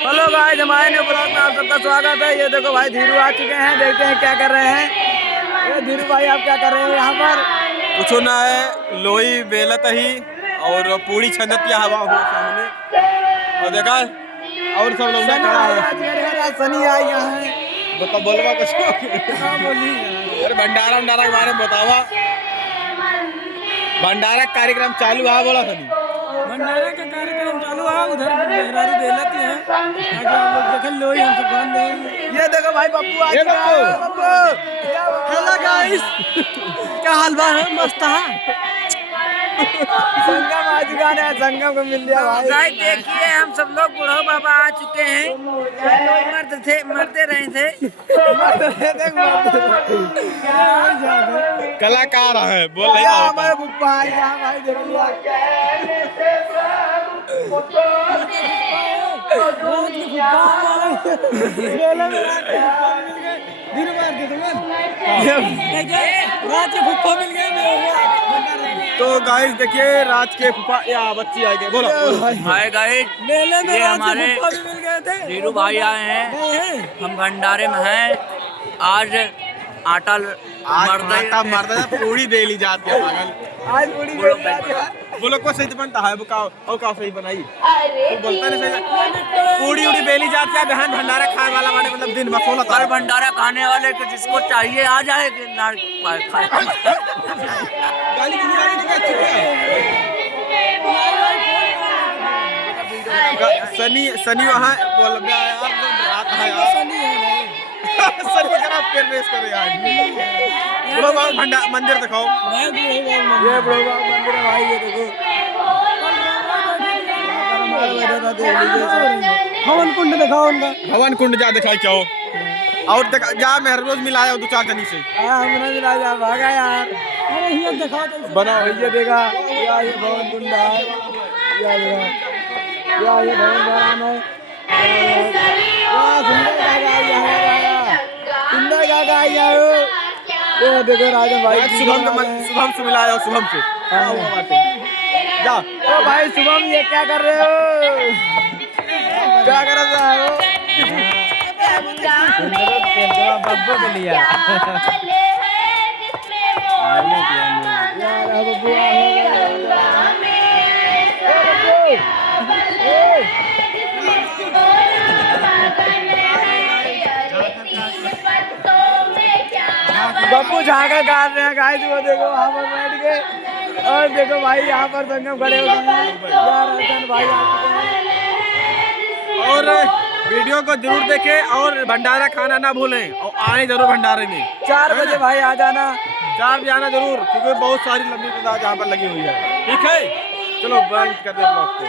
Hello भाई, हमारे new blog में आप सबका स्वागत है। ये देखो भाई, धीरू आ चुके हैं। देखते हैं क्या कर रहे हैं। ये धीरू भाई, आप क्या कर रहे हो यहाँ पर? कुछ ना है, लोई बेलत ही और पूरी छंदत की हवा हो सामने। और देखा और सब लोग खड़ा है। सनी आई यहाँ है। बता बोलवा कुछ हाँ, बोली। अरे भंडारा भंडारा के बारे में बतावा। भंडारा कार्यक्रम चालू है, बोला सनी। भंडारा का कार्यक्रम चालू है। उधर मेहरारू बेलती है। आगे हम लोग देखें, लोई हम सब बांध देंगे। ये देखो भाई, पप्पू आ चुका है। पप्पू, हेलो गाइस, क्या हाल है? मस्त है। संगम आ चुका है। संगम को मिल लिया भाई। देखिए, हम सब लोग बूढ़ो बाबा आ चुके हैं। मरते रहे थे। कलाकार है, बोल रही हमारे बुप्पा भाई, देख लिया। तो गाइस देखिए, राज के फूफा या बच्ची आ गए। बोलो हाय गाइस, मेले में ये हमारे मिल गए थे। धीरू भाई आए हैं। हम भंडारे में हैं। आज आटा मरदा पूरी दे ली जाती है पागल। आज पूरी बोलो को सही बनता है, वो का सही बनाई। तू बोलता नहीं सही। पूरी उड़ी बेली जाती है। बहन भंडारा खाने वाला वाले मतलब दिन में 16 कल भंडारा खाने वाले को जिसको चाहिए आ जाए। सनी वहाँ बोल रहा है यार, रात है यार। सनी जरा पेड़ रेस करे यार। बोलो बाबा भंडारा मंदिर दिखाओ। ये बड़ो मंदिर है भाई। ये देखो, हवन कुंड दिखाओ उनका। भवन कुंड जा दिखाई क्या हो। और जा मैं रोज मिलाया हूँ 2-4 जनी से। हमने मिला जा, भागा यार। अरे ये दिखाओ तो बना ये देखा। ये भवन कुंड है। ये भवन भवन है। सुंदर गागा ये देखो राजन भाई। शुभम से मिलाया हो, शुभम से। जा ओ भाई शुभम, ये क्या कर रहे हो? क्या कर रहे हो? बब्बू के लिया बब्बू झांका काट रहे हैं गाइस। वो देखो वहाँ पर बैठ के। और देखो भाई, यहाँ पर संगम खड़े हो गए हैं यार। अर्चन भाई आ चुके हैं। और वीडियो को जरूर देखें और भंडारा खाना ना भूलें। और आए जरूर भंडारे में 4 बजे भाई आ जाना। 4 बजे आना जरूर, क्योंकि बहुत सारी लंबी कतार यहाँ पर लगी हुई है। ठीक है, चलो बंद कर दे ब्लॉग को।